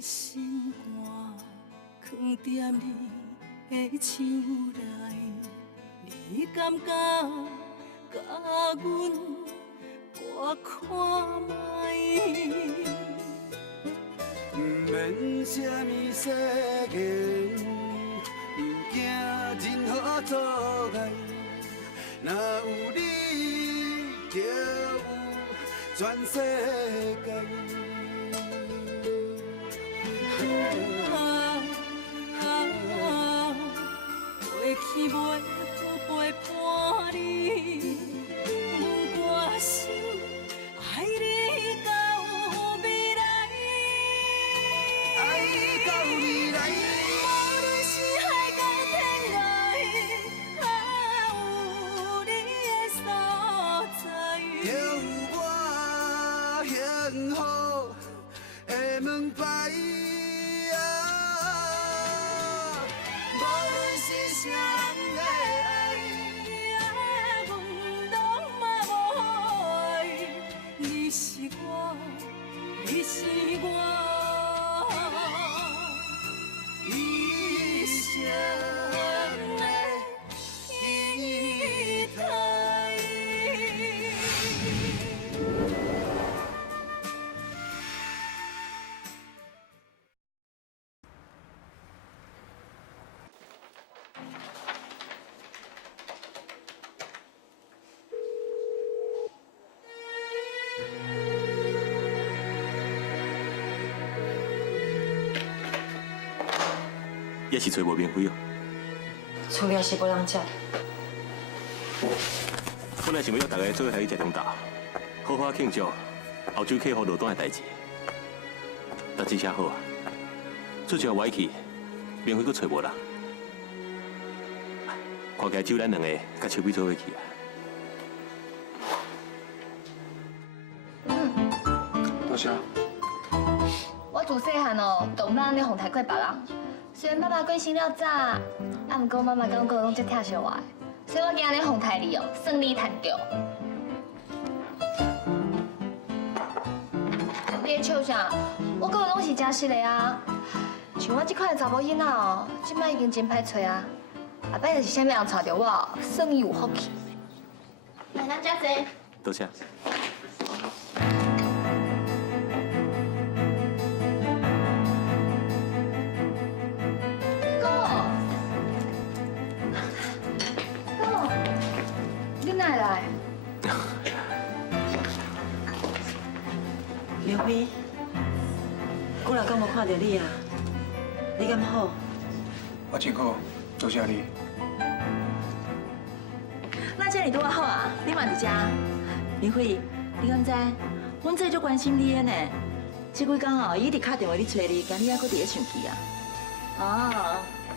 心肝藏在你的手内，你敢甲阮我看卖？不免什么世间，不惊任何阻碍，若有你，就有全世界。过去袂不陪伴你，我心爱你到未来，爱到未来。无论是海角天涯，有你的所在，就有我幸福的门牌。啥人的爱，阮拢嘛无爱。你是我，你是我一生的期待。也是找无免费哦。厝里是无人食。本来想要大家做伙来去食中昼，好好庆祝后洲客户落单的代志。但这下好啊，做一个歪去，免费阁找无人。看起来只有咱两个甲秋美做伙去啊。多谢。我自细汉哦，都毋捌咧哄抬过别人。虽然爸爸过身了早，毋过妈妈感觉拢足疼惜我的，所以我今日咧哄抬你哦，算你赚着。你咧笑啥？我个拢是真实的啊！像我这款查某囡仔哦，即摆已经真歹找啊。后摆若是啥物人找着我，算伊有福气。来，咱遮坐。多谢。刘辉，久来敢无看到你啊？你敢好？我真好，多谢你。那这里对我好啊，你嘛伫遮。刘辉，你敢知？阮这足关心你的呢。这几天哦，伊直敲电话去找你，今日还搁伫咧生气啊。哦，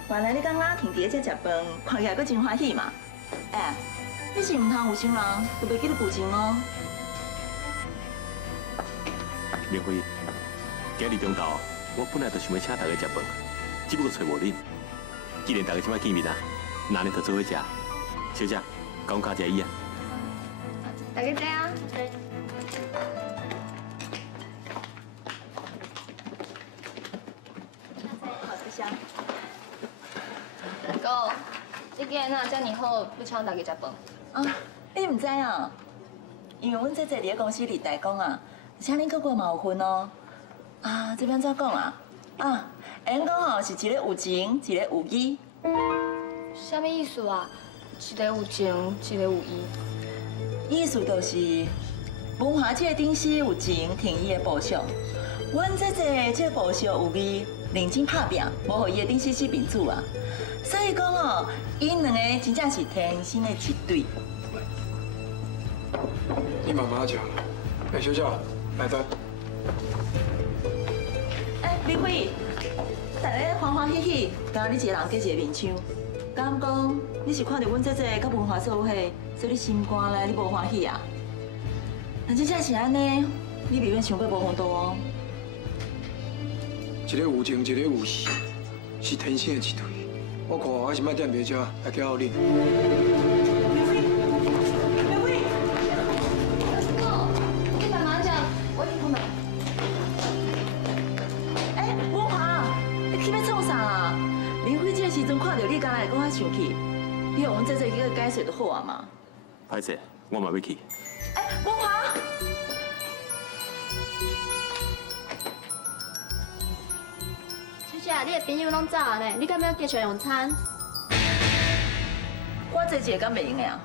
原来你刚刚停伫咧遮食饭，看起来搁真欢喜嘛。哎，你是唔通有心人，就袂记得旧情哦。 明辉，今日中昼，我本来就想要请大家食饭，只不过找无恁。既然大家今摆见面啊，那呢就做伙食。小姐，甲阮加一椅啊。大家坐啊。好吃香。哥，你今日哪遮尔好，不请大家食饭？啊，你唔知啊？因为阮这伫咧公司里代工啊。 请恁各国嘛有份哦，啊，这边怎讲啊？啊，因讲吼是一个有情，一个有义。什么意思啊？一个有情，一个有义。意思就是文化这个顶司有情，听伊的部属；阮这个部属有义，认真拍拼，无互伊的顶司死面子啊。所以讲哦，因两个真正是天生的一对。你慢慢讲，哎，小姐。 来的。哎，李辉，大家欢欢喜喜，刚刚你一个人加一个面相，敢讲你是看到阮这甲文化做伙，所以你心肝咧，你无欢喜啊？但真正是安尼，你未免想过无风度哦。一个有情，一个有义，是天生的一对。我看还是莫踮在遮来搅你。 哎，我生气，你让阮姐姐去个解释就好啊嘛。歹势，我嘛要去。文华，小姐，你的朋友拢走啊呢，你敢要继续用餐？我这一个敢袂用的啊。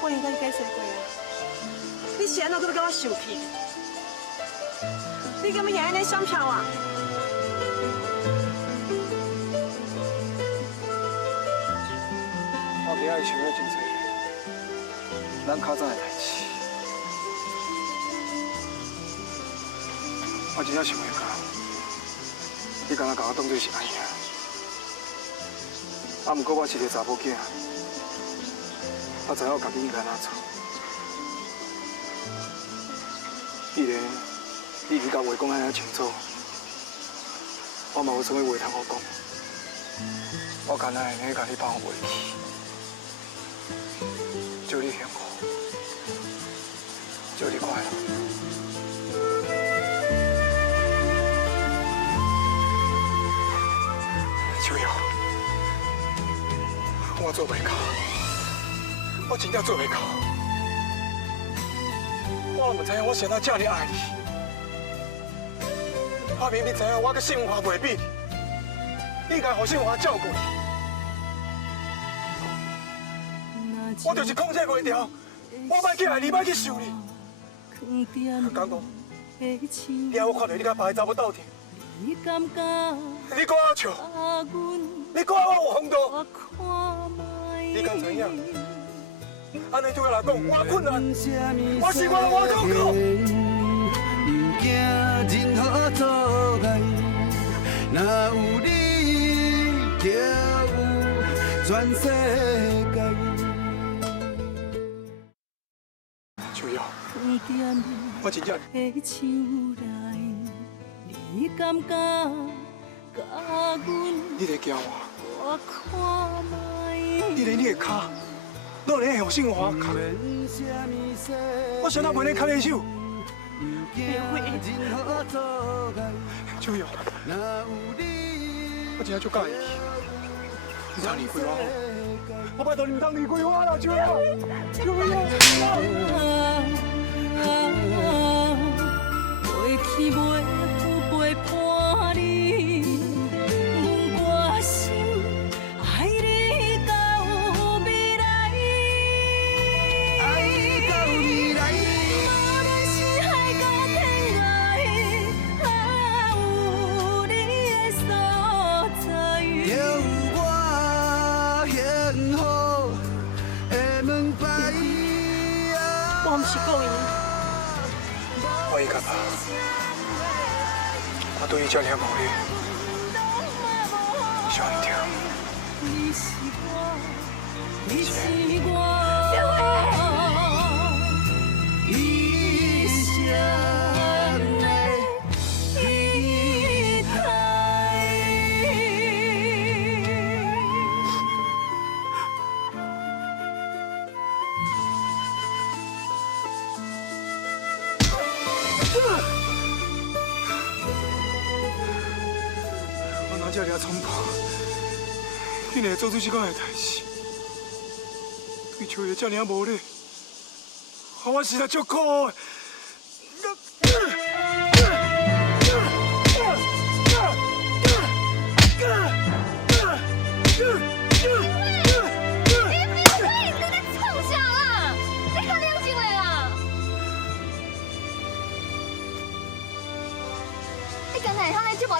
我应该解释过啊！你是安怎搁要甲我生气？你敢要安尼想票啊？我今仔想了真多，咱较早的代志。我真正想袂到，你敢若甲我当作是阿兄。啊，毋过我是个查某囝，我知影我家己应该安怎做。既然你已经甲话讲安尼清楚，我嘛有啥物话通好讲。我干那会甲你放袂去，祝你幸福，祝你快乐。秋瑶，我做袂到，我真正做袂到。我唔知影我是安怎这么爱你，我明明知影我甲信华袂比你，应该互信华照顾你。我就是控制袂掉，我歹去爱你，歹去想你。刚讲，你我看到你甲别个查某斗阵，你赶我笑，你赶我有风度，你敢知影？安尼对我来讲，我困难，我是我痛苦。唔惊任何阻碍，若有你，就有全世界。秋瑶，我真正。你在惊我？你连你的脚，都连向信华扛。我想到袂你牵你手。秋瑶，我真正足介意你，你通离开我，我拜托你唔通离开我啦，秋瑶，秋瑶。过去袂有陪伴你，阮决心爱你到未来，爱你到未来。无论是海角天涯，啊有你的所在，就有我幸福的门牌。我毋是故意。我伊干嘛？我对伊这么无理，想你听。你是我一生的依赖。我哪只尔冲动，竟然会做出这款的代志？对秋叶这么无礼，我实在足苦的。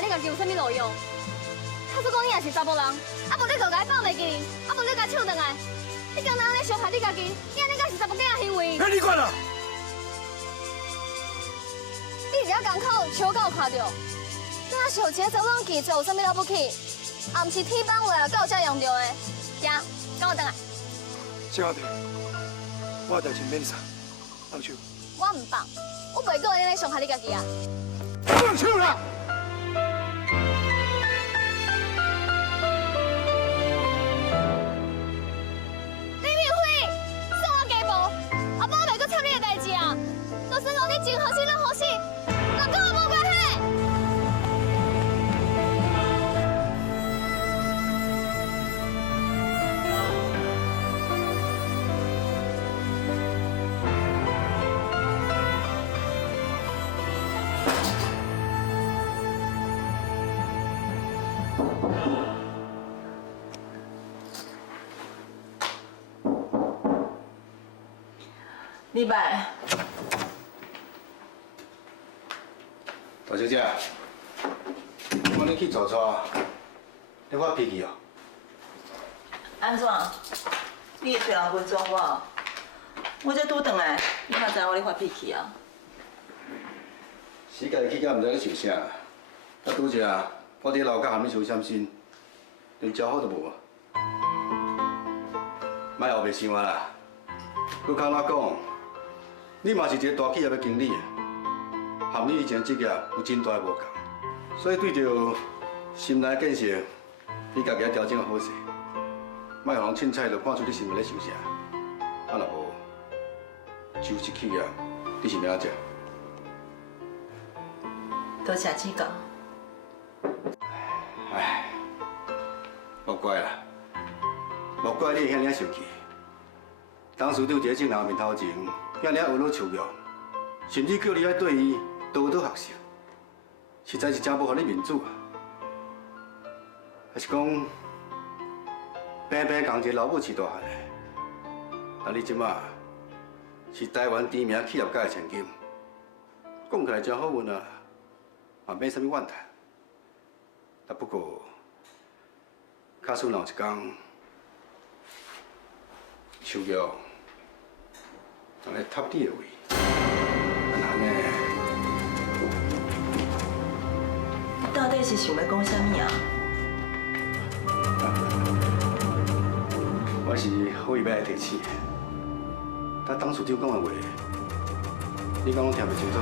你家己有啥物路用？他说讲你也是查甫人，啊无你就甲伊放袂记，啊无你甲抢倒来，你敢若安尼伤害你家己？你安尼敢是查甫囝仔行为？那你管啦！你伫遐港口笑到有看到，那笑一个查某人记者有啥物了不起？也毋是天放话啊，敢有遮严重的？行，跟我倒来。小阿弟，我代志免啥，放手。我唔放，我袂过安尼伤害你家己啊！放手啦！李明辉，算我家暴，阿爸袂过插你的代志啊！就算讲你真好心，咱好心，那跟我无关系。李白，大小姐，我你去坐车，你发脾气哦？安怎？你会找人温装我？我才拄转来，你哪知我咧发脾气啊？是家己去，敢毋知咧想啥？啊，拄则我伫楼下含你伤伤心，连招呼都无。莫后袂想啊啦！佮康哪讲？你嘛是一个大企业的经理，含你以前职业有真大的无同，所以对着心内建设，你家己要调整好势，莫互人凊彩就看出你心内咧想啥。啊，若无，就一气啊，你是明仔食。多谢指教。唉，莫怪啦，莫怪你会遐尔生气。当时你有一个正人面头前，遐尔恶语嘲笑，甚至叫你爱对伊多多学习，实在是真无互你面子啊！还是讲，平平共一个老母饲大汉的，啊你即马是台湾知名企业家的千金，讲起来真好运啊，嘛免啥物怨叹。啊不过，假使若有一天，手摇。当来插你的位，安尼，到底是想要讲啥物啊？我是好意要来提醒，但董事长讲的话，你敢拢听袂清楚？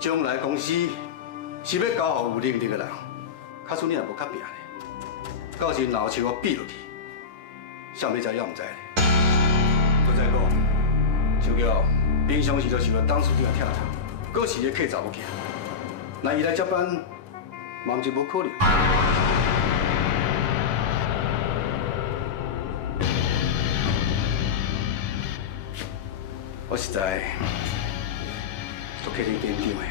将来公司是要交予有能力的人，假使你若无较拼的，到时闹笑我闭落去，谁要知也唔知咧。再讲，小乔平常时就受到董事长的疼头，佫是个客查某囝，那伊来接班，嘛毋是无可能。我实在足替你紧张的。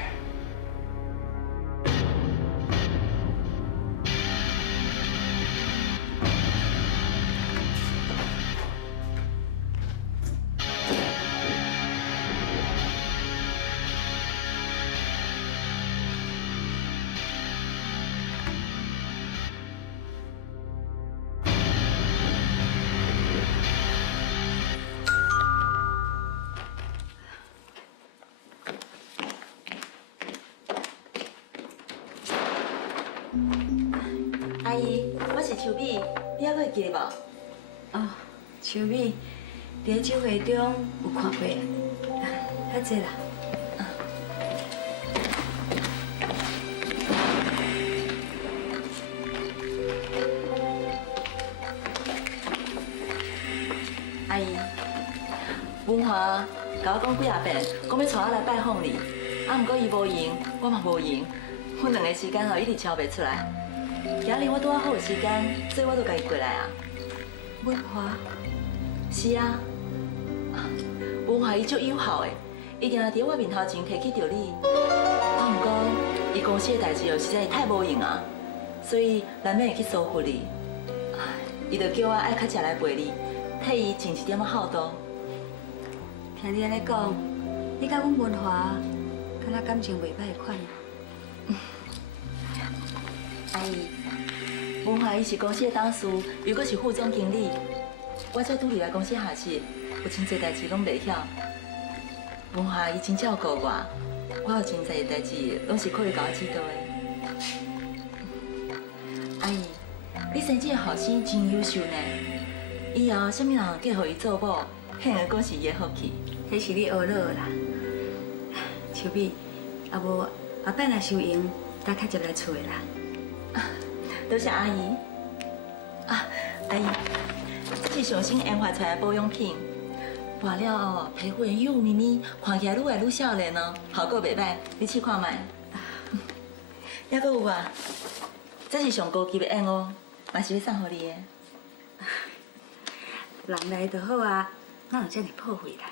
阿姨，我是秋美，你还会记得无？哦，秋美，伫酒会中有看过啊，较济啦。阿姨，文华甲我讲几啊遍，讲要带我来拜访你，啊，毋过伊无闲，我嘛无闲，阮两个时间吼一直敲袂出来。今日我拄啊好有时间，所以我就家己过来啊。文华，是啊，文华伊足友好的，伊定伫我面头前提起着你，啊，毋过伊公司的代志又实在是太无用啊，所以难免会去疏忽你。伊就叫我爱较常来陪你，替伊尽一点仔好度。听你安尼讲，你甲阮文华，敢若感情袂歹的款。阿姨，文华伊是公司的董事，又阁是副总经理，我才拄入来公司下室，有真侪代志拢袂晓。文华伊真照顾我，我有真侪代志拢是靠伊甲我指导的。阿姨，你生这个后生真优秀呢，以后啥物人嫁予伊做某，迄个果是伊的福气。迄是你学了啦。秋美，啊无后摆若收闲，咱较接来厝的啦。多谢阿姨。啊，阿姨，这是上新研发出来的保养品，抹了哦，皮肤会幼咪咪，看起来愈来愈少年哦，效果袂歹，你试看卖。还阁有啊，这是上高级的烟雾，嘛是要送互你的。人来就好啊，哪有这么破费啦？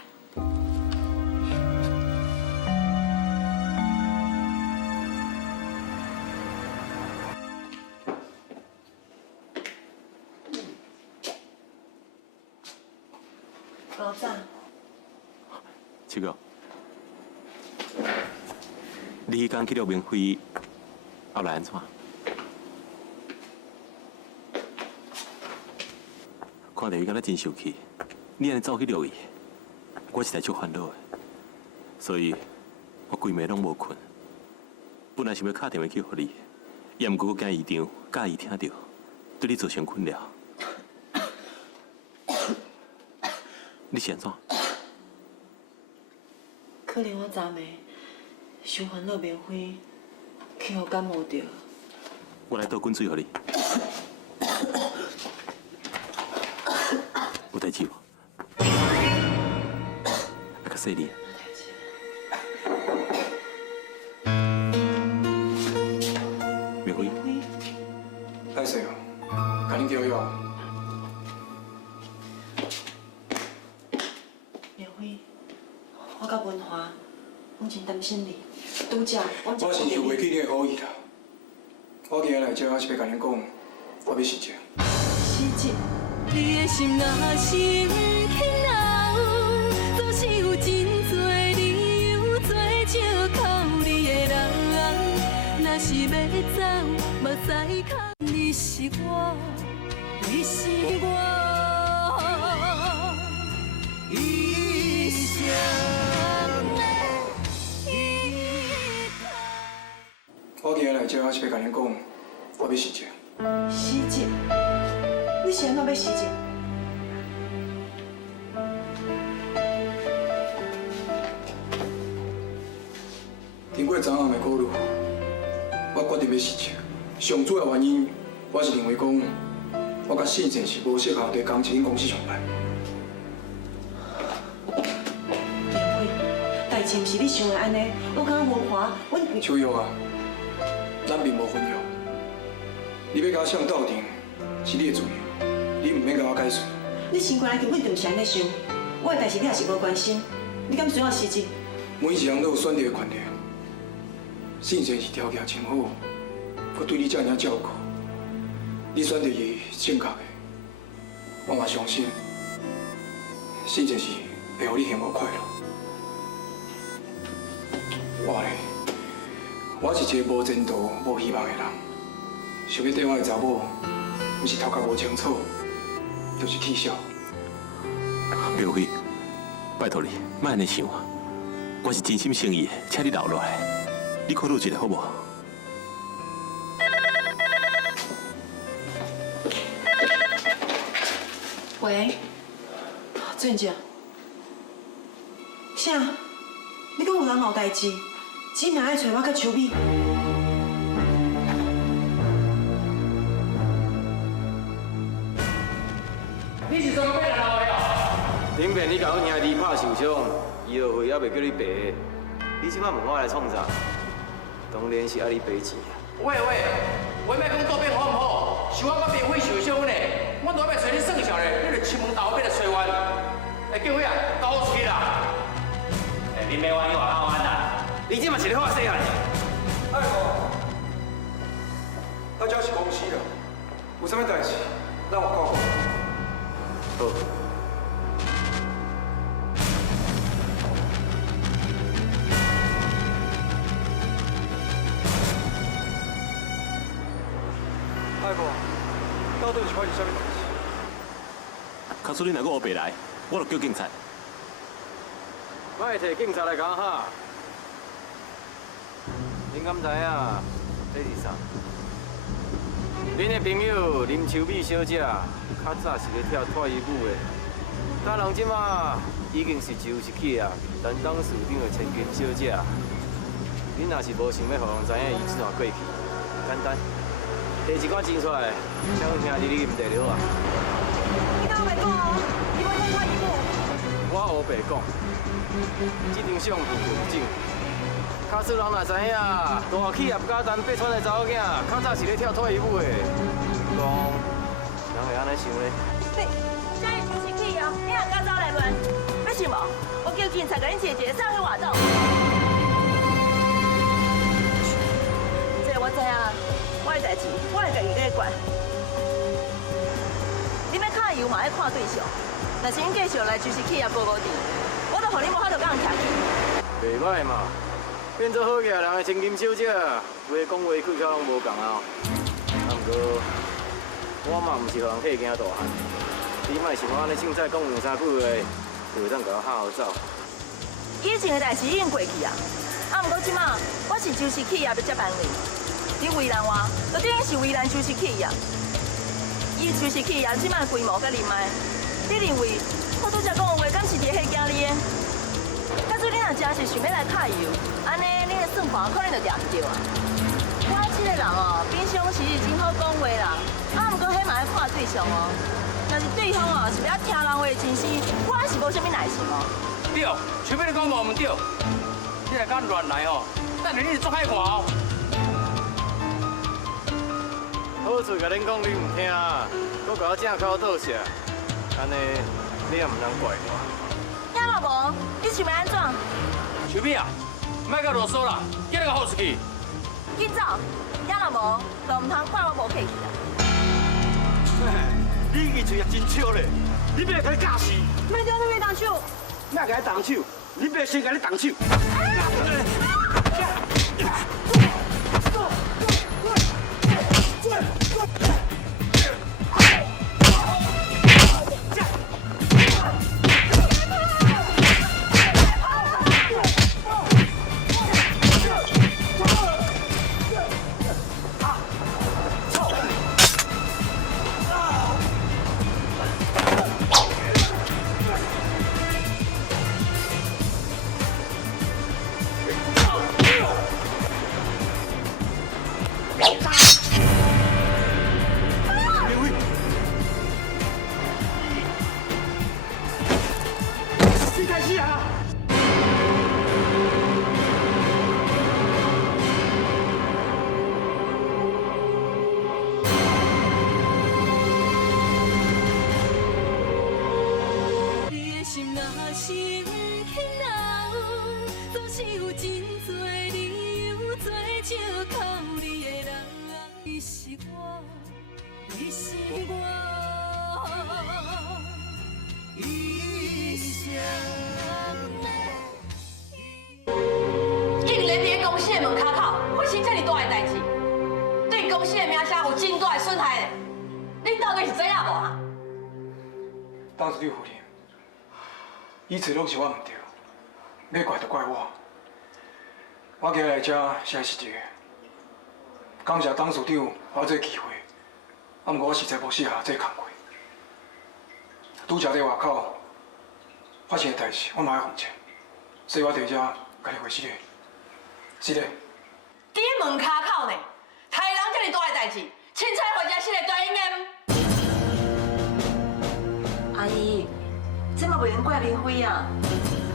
老早，七哥，你迄天去了明辉，后来安怎？看到伊敢若真生气，你安尼走去撩伊，我实在足烦恼的。所以，我规暝拢无困。本来想要打电话去互你，也毋过我惊医长介意听到，对你造成困扰。你是安怎？可能我昨暝伤烦恼，明辉去互感冒着。我来倒滚水互你。有代志无？啊，较细哩。明辉，歹势哦，甲恁叫药。明辉，我甲文华，我真担心你。拄则，我是受袂起你的好意啦。我今日来这是要甲恁讲，我要辞职。辞职。你的心若是轻柔，总是有真多理由做借口你的人。若是要走，目屎哭，你是我，你是我一生的依靠。我今日来这是要甲恁讲，我要辞职。辞职？你是安怎要辞职？经过昨暗的考虑，我决定要辞职。上主要原因，我是认为讲，我甲信正是无适合在工程公司上班。明辉，代志毋是你想的安尼。我感觉文华，秋玉啊，咱并无分约。你要甲我上斗阵，是你的自由，你唔免甲我解释。你心肝根本就毋是安尼想。我的代志你也是无关心，你敢需要辞职？每一个人都有选择的权利。信正是条件真好，佮对你遮尔照顾，你选择是正确的。我嘛相信，信正是会互你幸福快乐。我咧，我是一个无前途、无希望的人。想要对我的查某，毋是头壳无清楚，就是气笑。明辉，拜托你，莫安尼想啊！我是真心诚意的，请你留落来，你考虑一下好无？喂，郑姐，啥？你讲有人闹代志，指名爱找我甲秋美。你是怎么被人闹的哦？顶遍你甲阮兄弟拍受伤，医药费也袂叫你赔，你即摆问我来创啥？当然是爱你赔钱。喂，我莫讲倒变好唔好？是我别会受伤呢，我都要找你算账咧，你著出门头要来找我。哎，叫伙啊，到我出去啦！哎，你别玩我好玩啦，你即嘛是咧发细汉。爱无，大家是公司啦，有啥物代志，咱外口讲。好。爱无，到底是发生啥物代志？假使你若搁黑白来，我就叫警察。莫摕警察来讲哈！恁敢知影这是啥？恁的朋友林秋美小姐，较早是咧跳脱衣舞的，咱人即马已经是就一起啊，担当事长的千金小姐。你若是无想要互人知影伊这段过去，简单，摕一寡钱出来，请兄弟你啉茶了啊。你敢有白讲哦？你要讲我姨母？我黑白讲，这张相片有证。假使人若知影，大企业家单八川的查某囝，较早是咧跳退舞的，讲人会安尼想咧？这就是去哦，你若敢走来乱，要信无？我叫警察甲恁姐姐送去外头。这我知影，我的代志我会家己解决。你要卡油嘛要看对象，若是恁继续来就是企业无地，我都互你无法度甲人徛起。袂歹嘛，变做好野人的千金小姐，话讲话去较拢无共啊。啊，不过我嘛毋是互人吓惊大汉，你莫想安尼凊彩讲两三句话，就会当甲我喊好走。以前的代志已经过去啊，啊，不过即马我是就是企业要接班人，你为难我，就等于是为难就是企业。伊就是企业即马规模甲人脉，你认为我拄则讲的话，敢是伫吓惊你的？假使你若真是想要来揢油，安尼你的算盘可能就抓唔到啊。我这个人哦，平常时真好讲话啦，啊，不过迄嘛要看对象哦。若是对方哦是要听人话真心，我是无啥物耐心哦。对，随便你讲无唔对，你若敢乱来哦，等下你是做歹看哦。好嘴甲恁讲你唔听，搁甲我正口倒下，安尼你也唔通怪我。听到无？你想要安怎？随便啊，莫甲啰嗦啦，叫你个好出去。紧走，听到无？就唔通怪我无客气啊。你个嘴也真笑咧，你别甲你教死。莫叫你动手。莫甲你动手，你别先甲你动手。竟然伫公司的门口发生这么大的代志，对公司的名声有真大的损害呢。恁到底是怎样无啊？当时你有负责，以前拢是我唔对，要怪就怪我。我今日来这是来实际的，感谢董事长我这个机会，啊，不过我实在无适合这工作。拄则伫外口发生的代志，我嘛要负责，所以我伫这甲你回信的。是的。伫门口呢，害人这么大的代志，凊彩回家是个大应验。阿姨，这嘛袂用怪明辉啊，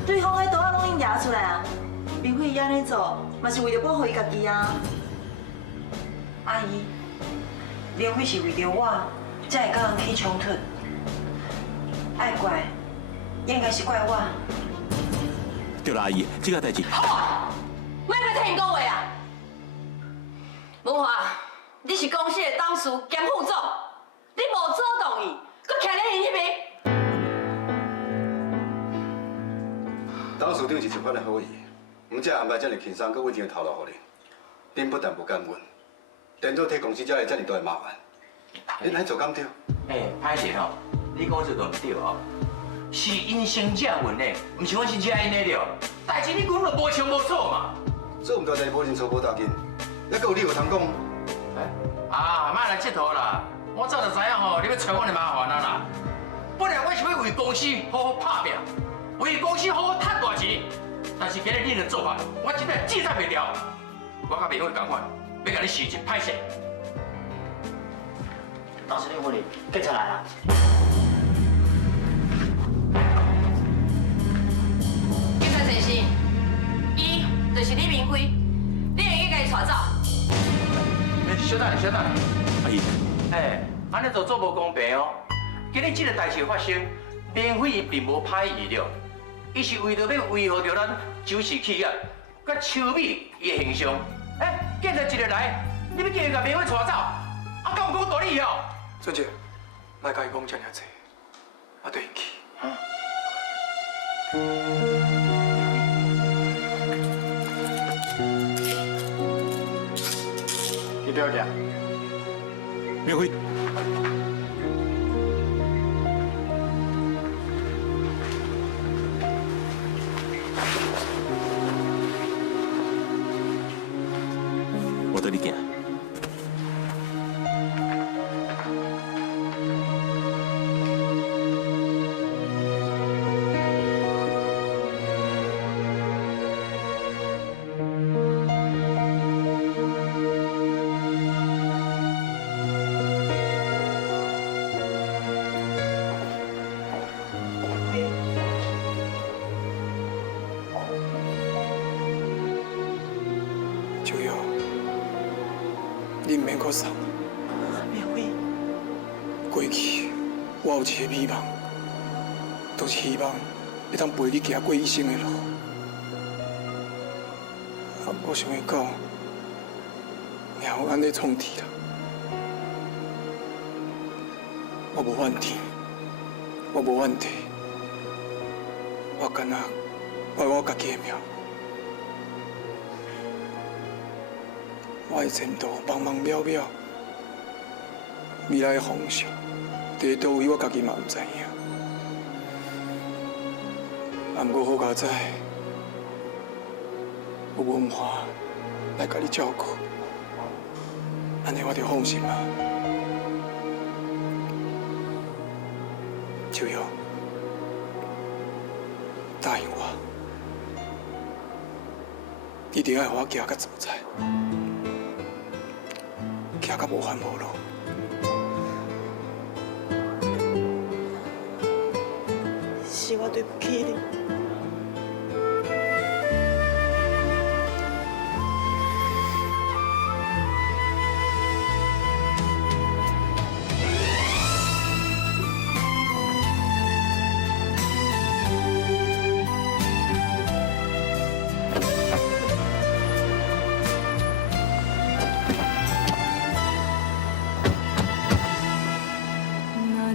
对方迄图仔拢已经抓出来啊。明辉伊安尼做，嘛是为着保护伊家己啊。阿姨，明辉是为着我，才会甲人起冲突。爱怪，应该是怪我。对了，阿姨，这个代志。好啊，莫再听因讲话啊！文华，你是公司的董事兼副总，你无主动伊，佮徛咧因迄边。董事长是一番的好意，唔只安排这么轻松，佮稳定的头路给你，恁不但不敢问，颠倒替公司惹来这么大的麻烦，恁安做敢对？歹势哦，你讲这都唔对哦，是因先者问的，唔是我先者因的了。代志你根本就无清无楚嘛。做唔大代无认错无要紧，还佫有理有通讲。啊，莫来佚佗啦！我早就知影吼，你要找我的麻烦啊啦。本来我想要为公司好好打拼，为公司好好赚大钱，但是今日你的做法，我真正接受袂了。我甲明慧讲话，要甲你示一歹势。当时你屋里警察来了。警察先生，伊就是李明辉，你会去甲伊带走？小等，小等。阿姨，安尼就做无公平哦。今日这个代志发生，明辉伊并无歹意了，伊是为着要维护着咱周氏企业，甲秋美伊的形象。警察一日来，你要叫伊甲明辉带走，敢有讲道理哦？俊杰，莫甲伊讲遮尔济，对因去。去调查。明辉，我跟你行。秋瑶，你唔免阁送。明辉，过去我有一个美梦，就是希望会当陪你行过一生的路。我想要到，命有安尼创治啦。我无怨天，我无怨地，我敢若爱我家己的命。我的前途茫茫渺渺，未来的方向伫倒位，我家己嘛唔知影。啊，不过好佳哉，有文化来甲你照顾，安尼我就放心啊。秋瑶，答应我，一定要互我行到自在。行到无烦无路。是我对不起你。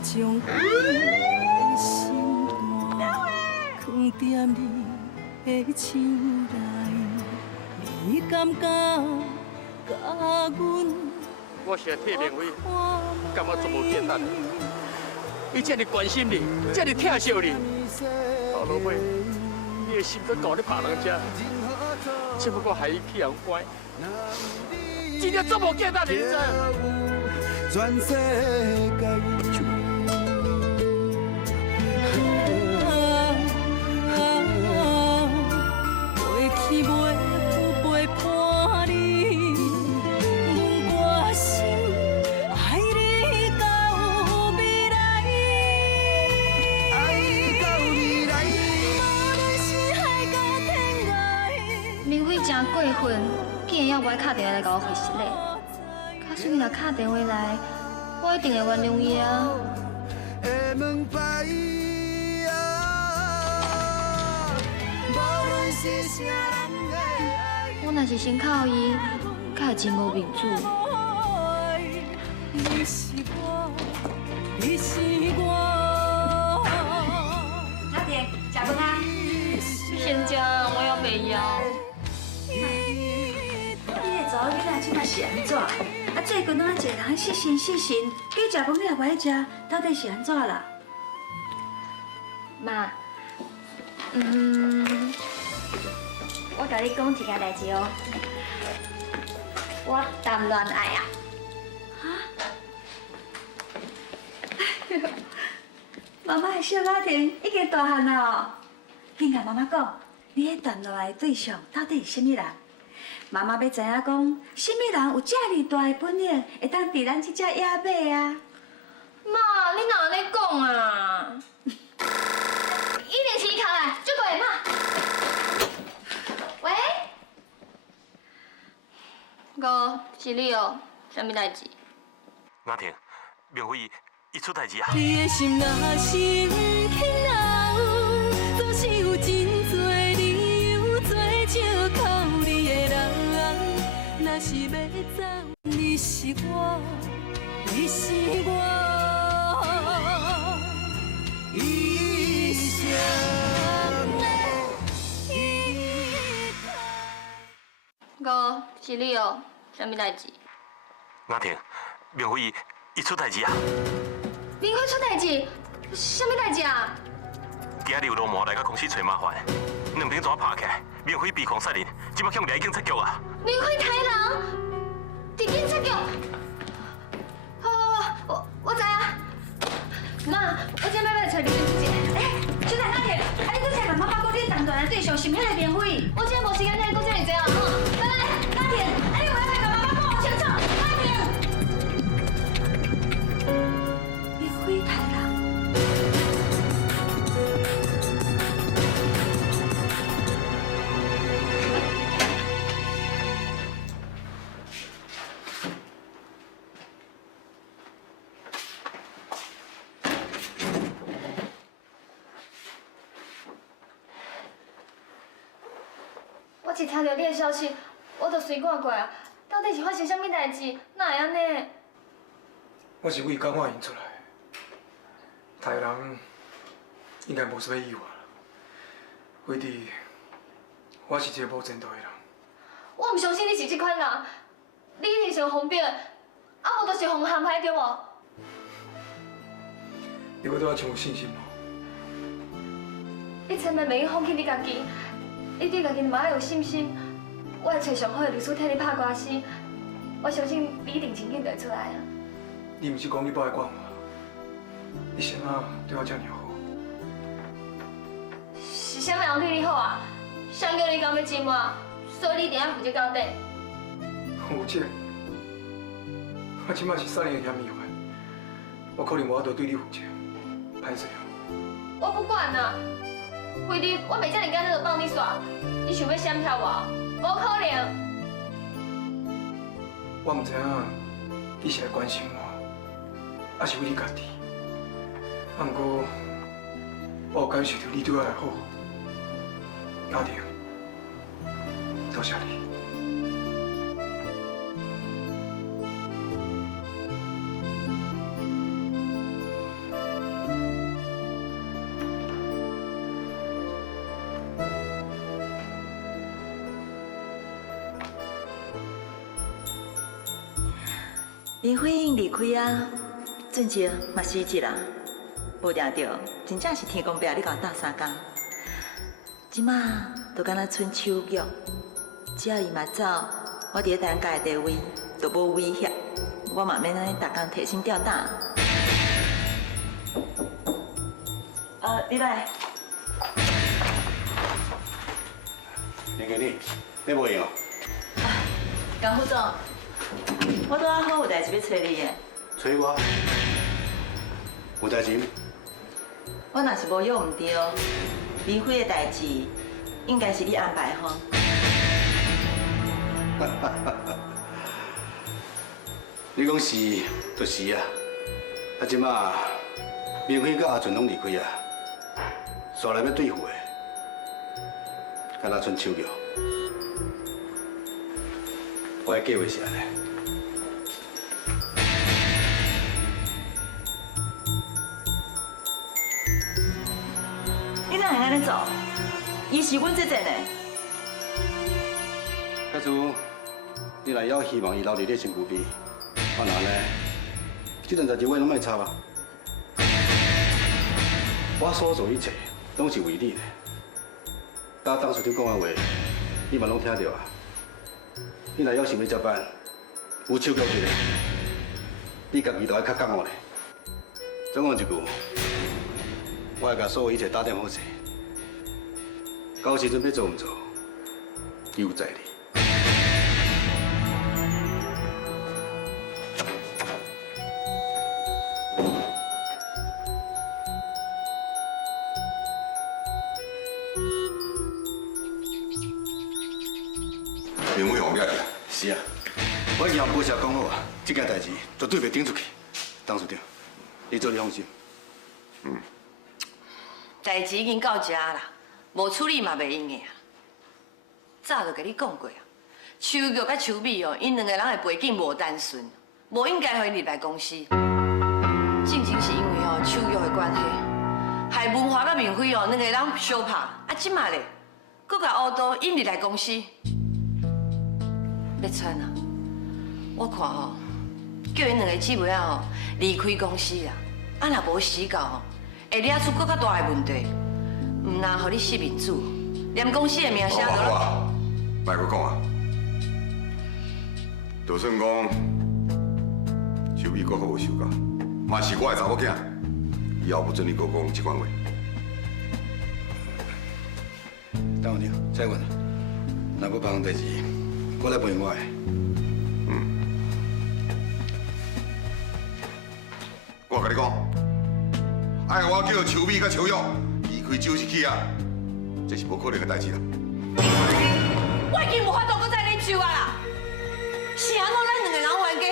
将我的心肝放在你的手内，你敢甲阮？我是替明辉感觉足无简单。伊这么关心你，这么疼惜你，到落尾，你的心都搞咧别人家，只不过害伊去人关，真正足无简单，你知？全世界。真过分，竟然还我打电话来甲我回失礼。假使伊若打电话来，我一定会原谅伊啊。我若是先靠伊，才会真无面子。你是我，你是我。阿弟，食饭啊？先食，我要袂要。查某囡仔即摆是安怎？啊，这个哪一个人细心，叫食饭你也不爱食，到底是安怎啦？妈，我甲你讲一件代志哦，我谈恋爱啊。妈妈的小家庭已经大汉了哦。紧甲妈妈讲，你迄段落来的对象到底是甚物人？妈妈要知影讲，甚物人有遮尔大的本领，会当治咱这只野马啊？妈，你哪安尼讲啊？一年前卡来，就过来妈。喂，哥，是你哦，什么代志？阿婷，明辉伊出代志啊！你的心若是不肯留，总是有真多理由做借口你的人。若是要走，你是我，你是我一生的依靠。哥，是你哦，什么代志？阿婷，明辉伊出代志啊！明辉出代志，什么代志啊？今日有老毛来到公司找麻烦，两边怎拍起来？明辉被狂杀人，即摆向掠警察局啊！明辉杀人，伫警察局。好，我知啊。妈，我今摆要来找李小姐。小姐，那天，你拄才甲妈妈讲你当段的对象是迄个明辉，我今无时间听你讲遮尔济啊！来，那天，你回来甲妈妈讲清楚。那天，明辉杀人。我一听到你的消息，我就随赶过啊！到底是发生什么代志？哪会安尼？我是为讲我因出来，杀人应该无什么意外啦。为伫我是一个无前途的人。我唔相信你是这款人，你一定是红标，啊无就是红陷害对无？你要对我充有信心无？你千万袂用放弃你家己，你对家己嘛要有信心。我会找上好的律师替你拍官司，我相信你一定真紧就会出来啊！你唔是讲你不爱管我，你先啊对我这样好。是啥物人对你好啊？谁叫你讲要寂寞，所以你一定要负责交代。有这，我即摆是3年的嫌疑犯，我可能无法度对你负责，歹势啊。我不管啦，为你我袂遮尔简单就放你耍，你想要闪飘我？无可能。我唔知影你是来关心我，还是为你家己。啊，不过我有感受到你对我的好，阿婷，多谢你。林慧英离开啊，俊杰嘛死一人，无料到真正是天公伯你甲我斗相共。即马就敢若剩手玉，只要伊嘛走，我伫咧单家的地位就无威胁，我嘛免安尼逐工提心吊胆。你来。林经理，你无闲哦？江副总。我拄仔好有代志要找你的。找我？有代志？我若是无约唔对，离婚的代志应该是你安排吼。你讲是就是啊，啊即马明辉甲阿俊拢离开啊，煞来要对付的，敢若剩手玉。我的计划是安尼。你哪会安尼做？伊是阮这阵的。假如你若还希望伊留伫你身躯边，我那呢？这段代志我拢莫插啊！我所做一切拢是为你的。当时你讲的话，你嘛拢听到啊。你若要想要接班，有手续一个，你家己就要较讲我咧。总讲一句，我会甲所有一切打点好势，到时阵要做唔做，有在你。 林伟宏了了。是啊，我已经向保社讲好啊，这件代志绝对袂顶出去。董事长，你做你放心。代志已经到这啦，无处理嘛袂用的啊。早就甲你讲过啊，秋玉甲秋美哦，因两个人的背景无单纯，无应该互因入来公司。正正是因为哦秋玉的关系，害文华甲明辉哦两个人相拍，啊即马咧，搁甲乌道引入来公司。 要穿啊！我看吼，叫因两个姊妹仔吼离开公司啦。啊，若无死到吼，会惹出更较大的问题。唔但互你失面子，连公司的名声都……好啊，莫阁讲啊！就算讲手艺阁好有手教，嘛是我的查某囝，以后不准你阁讲这款话。董事长，再问，若要别项代志？ 我来陪我的。我甲你讲，爱我叫秋美甲秋玉离开酒市去啊，这是无可能的代志啦。我已经无法度再再忍受啊啦！是安怎咱两个人冤家，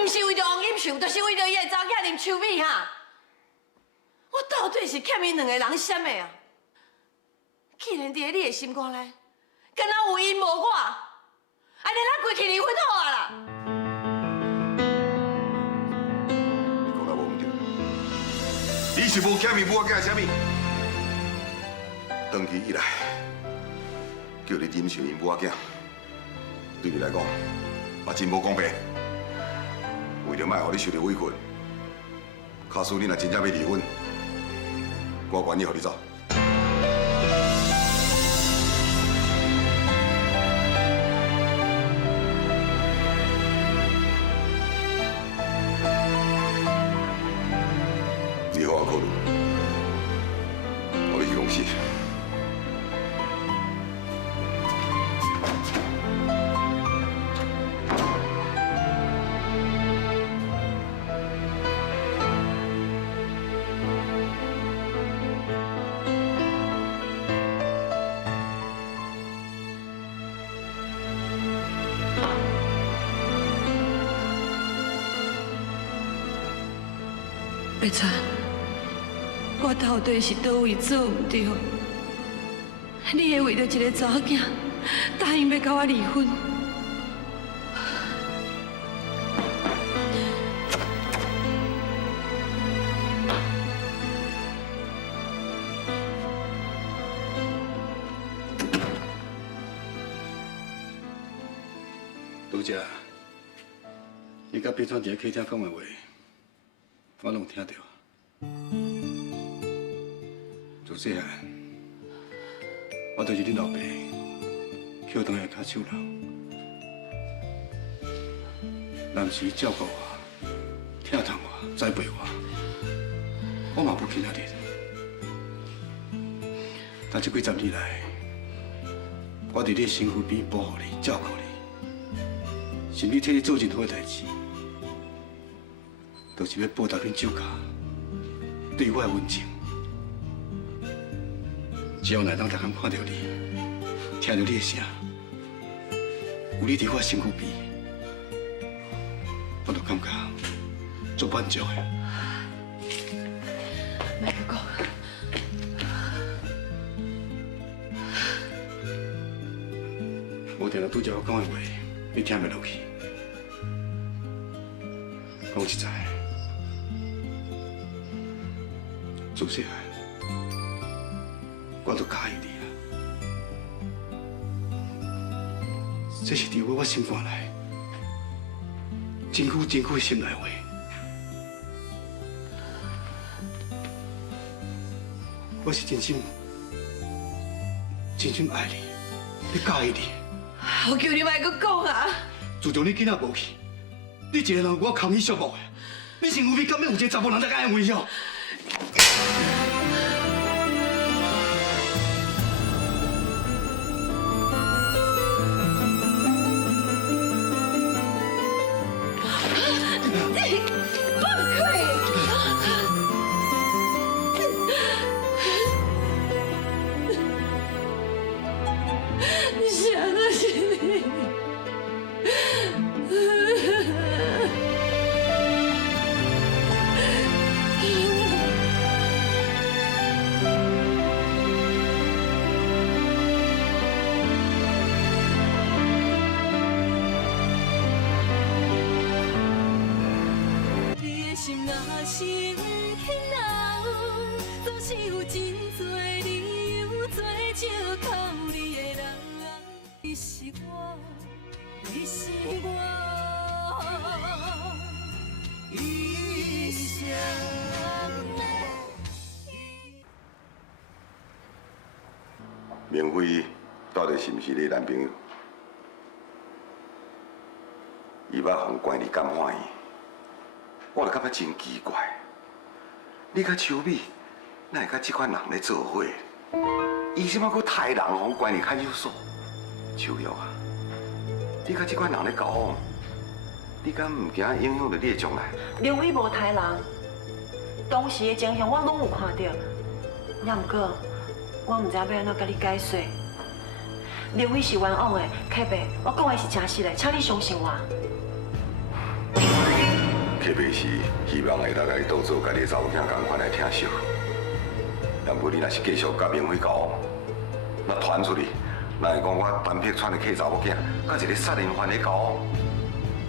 唔是为着王金秀，就是为着伊的查某囝林秋美哈。我到底是欠因两个人什么啊？既然伫你的心肝内，敢若有因无我？ 安尼咱过去离婚好啊啦！你讲得无唔对，你是无欠伊母仔囝啥物？长期以来，叫你忍受因母仔囝，对你来讲，嘛真无公平。为着莫互你受到委屈，假使你若真正要离婚，我愿意互你走。 你好好考虑，我要去公司。北川。 我到底是倒位做唔对？你会为着一个查某囝，答应要甲我离婚？拄则，你甲平川伫客厅讲的话，我拢听到。 自细汉，我就是恁老爸，捡当下脚手人。男时照顾我，疼痛我，栽培我，我嘛不轻啊你。但这几十年来，我伫你身躯边保护你、照顾你，甚至替你做任何代志，都是要报答恁舅家对我的温情。 只要内当逐工看到你，听到你的声，有你伫我身躯边，我就感觉足满足的。莫讲，无定定拄则我讲的话，你听袂落去。讲实在，自细汉。 我都介意你啊！这是伫我心肝内真久真久的心内话。我是真心爱你，你介意你。我求你莫阁讲啊！自从你囡仔无去，你一个人我空虚寂寞的，你身躯边敢要有一个查某人在爱安慰哦？放开！啥都是你。你的心若是不肯留，总是有真多理由做借口。你的人，你是我，你是我一生的。明辉到底是不是你男朋友？伊捌互关你敢欢喜，我就感觉真奇怪。你甲秋美，哪会甲这款人咧做伙？伊即摆搁杀人互关你看守所。秋玉啊，你甲这款人咧交往，你敢唔惊影响到你的将来？明辉无杀人，当时的情形我拢有看到，也毋过我毋知要安怎甲你解释。明辉是冤枉的，凯伯，我讲的是真实的，请你相信我。特别是希望会当甲你当做家己的查某囝同款来疼惜。要不你若是继续甲明辉交往，那传出去，若会讲我单僻串的客查某囝，甲一个杀人犯咧交往，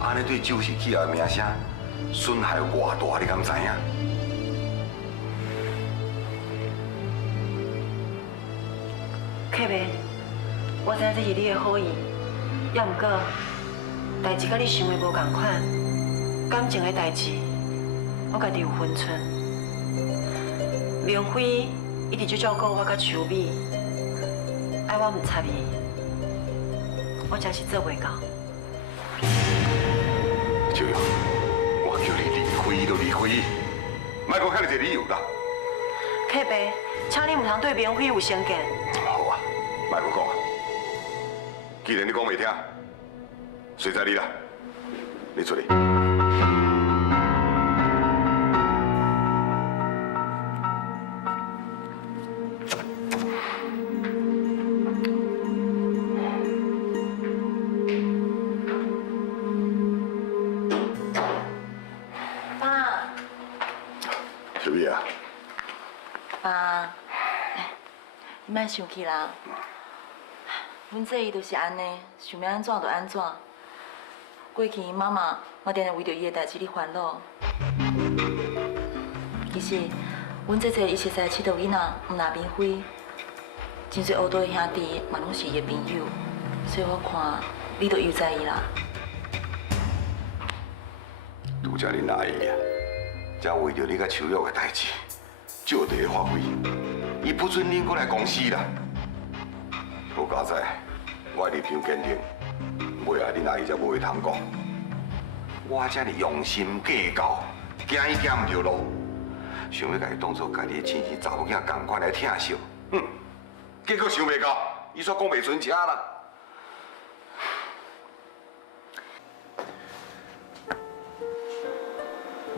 安尼对周氏企业的名声损害有偌大，你敢知影？凯伯，我知影这是你的好意，也毋过代志甲你想的无共款。感情的代志，我家己有分寸。明辉一直就照顾我甲秋美，爱我毋插伊，我真是做袂到。秋玉，我叫你离开就离开，莫讲遐尼侪理由啦。凯伯，请你毋通对明辉有成见。好啊，莫搁讲啊。既然你讲袂听，随在你啦，你出去。小美啊，爸，你莫生气啦。阮这伊就是安尼，想要安怎就安怎。过去妈妈，我定定为着伊的代志咧烦恼。其实，阮这一熟悉佚佗囡仔，毋若明辉，真侪乌道的兄弟嘛拢是伊的朋友，所以我看你都悠哉伊啦。拄则恁阿姨啊，才为着你甲秋玉的代志，就地发挥，伊不准恁过来公司啦。好佳哉，我的立场坚定，尾下恁阿姨才无话通讲。我遮尔用心计较，行伊行唔着路，想要甲伊当作家己的亲生查某囝同款来疼惜，结果想袂到，伊煞讲袂准吃啦。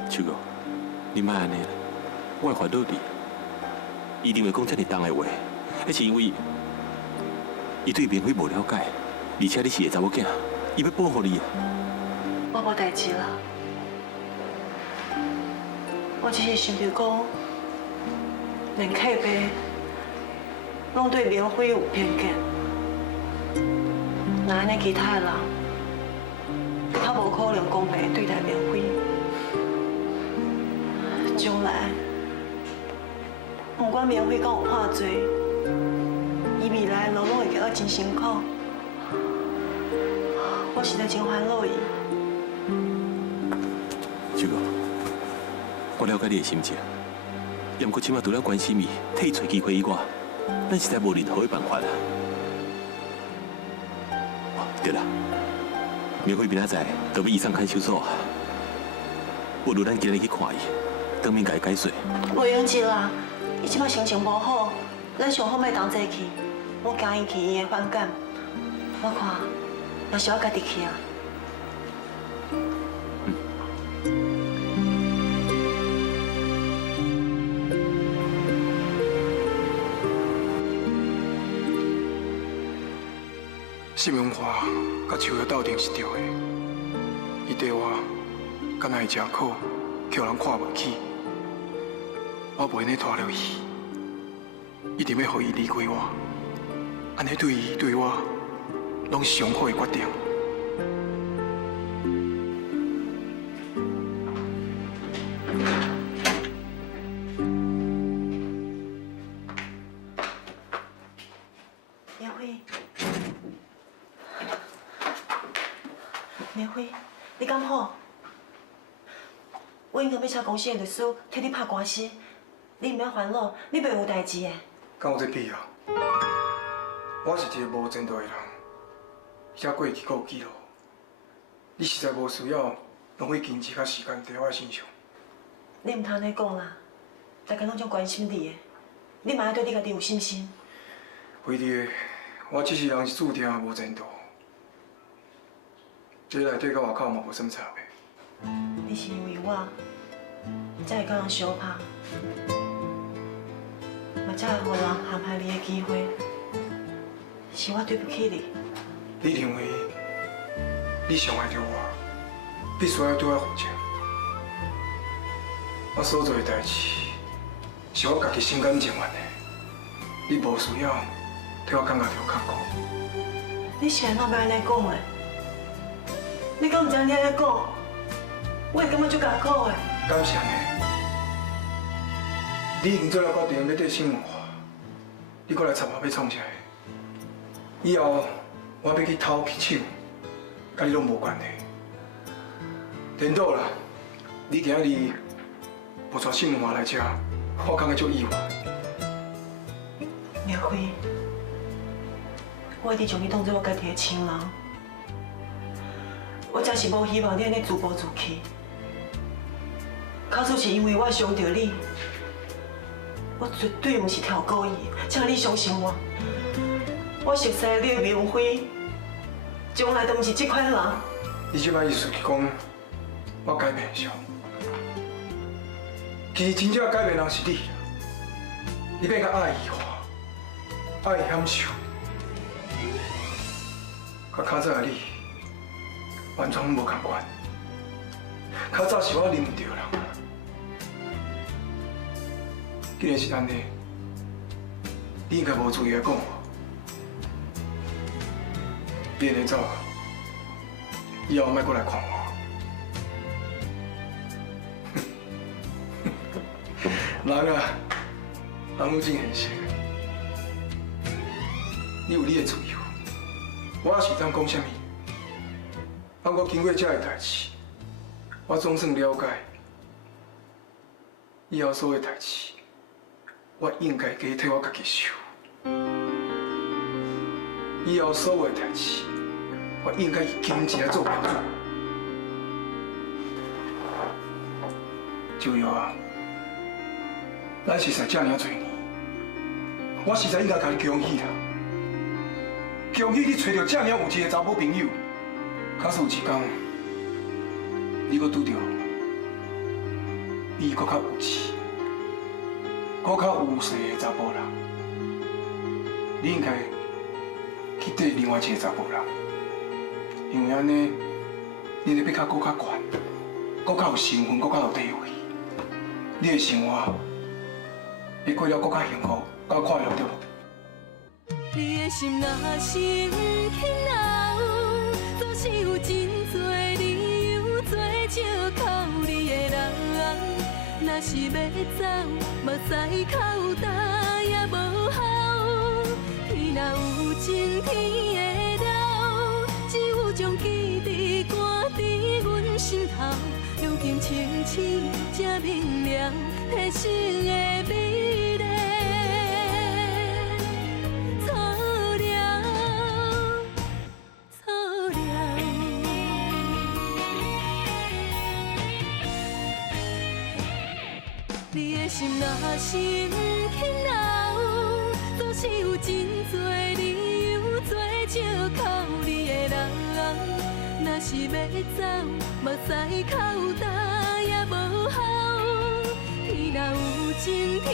秋哥，你莫安尼啦，我会烦恼你。伊定会讲遮尔重的话，迄是因为伊对明辉无了解，而且你是个查某囝，伊要保护你。我无代志啦，我只是想着讲，连凯伯拢对明辉有偏见，那安尼其他的人，较无可能公平对待明辉。将来，不管明辉敢有判罪，伊未来路拢会行到真辛苦。我实在真烦恼伊。秋哥，我了解你的心情，也毋过即马除了关心伊，替伊找机会以外，咱实在无任何的办法啦。对啦，明辉明仔载就要移送看守所，不如咱今日去看伊。当面甲伊解释。袂用急啦，伊即摆心情无好，咱上好莫同齐去，我惊引起伊的反感。我看，要是我家己去啊。新文化甲树叶斗阵是对的，伊对我敢若会真苦，叫人看不起。我袂呢拖落去，一定要予伊离开我。安尼对伊对我，拢是上好的决定。连辉，连辉，你敢好？我应该要请公司的律师替你拍官司，你唔免烦恼，你袂有代志的。敢有这必要？我是一个无前途的人，而且过去阁有记录。你实在无需要浪费金钱甲时间在我身上。你唔通安尼讲啦，大家拢种关心你的，你嘛要对你家己有信心。非的，我这世人是注定无前途，这内底甲外口嘛无什么差别。你是因为我，才会甲人相拍，嘛才会互人陷害你的机会。是我对不起你。你认为你伤害着我，必须要对我负责。我所做的代志，是我家己心甘情愿的，你无需要替我感觉到坎坷。你是安怎要安尼讲的？你敢唔知你安尼讲，我会感觉足艰苦的。敢是安尼？你已经做了决定要对新文化，你过来插我要创啥？以后我要去偷去抢，甲你拢无关系。颠倒啦！你今日无带新文化来遮，我感觉足意外。苗辉，我一直将你当作我家己的亲人，我真是无希望你安尼自暴自弃。假使是因为我伤着你，我绝对不是挑故意，请你相信我。我熟悉你的明辉，从来都不是这款人。你即摆意思是讲，我改变上，其实真正改变人是你，你变甲爱伊化，爱享受，甲较早的你完全无同款。较早是我认唔着人，既然是安尼，你应该无注意来讲我。你安尼走，以后莫过来看我。人啊，人有真现实。你有你的自由，我是当讲啥物？不过经过这个代志，我总算了解，以后所有代志，我应该加替我家己受。以后所有的代志，我应该以金钱来做标准。九瑶啊，咱实在这么多年，我实在应该甲你恭喜啦！恭喜你找到这么有钱的查某朋友，假使有一天，你阁拄到比伊阁较有钱、阁较有势的查甫人，你应该去缀另外一个查甫人，因为安尼，你会变较阁较悬，阁较有身份，阁较有地位，你的生活会过了阁较幸福、较快乐，对无？你的心若是不肯留，总是有真多理由做借靠你的人。若是要走，目屎口干也无效。天若有情，天会了，只有将记忆赶伫阮心头。如今清醒才明了，体生的美丽。你的心若是不肯留，总是有真多理由做借靠你的人。若是要走，目屎口干也无效。天若有情，天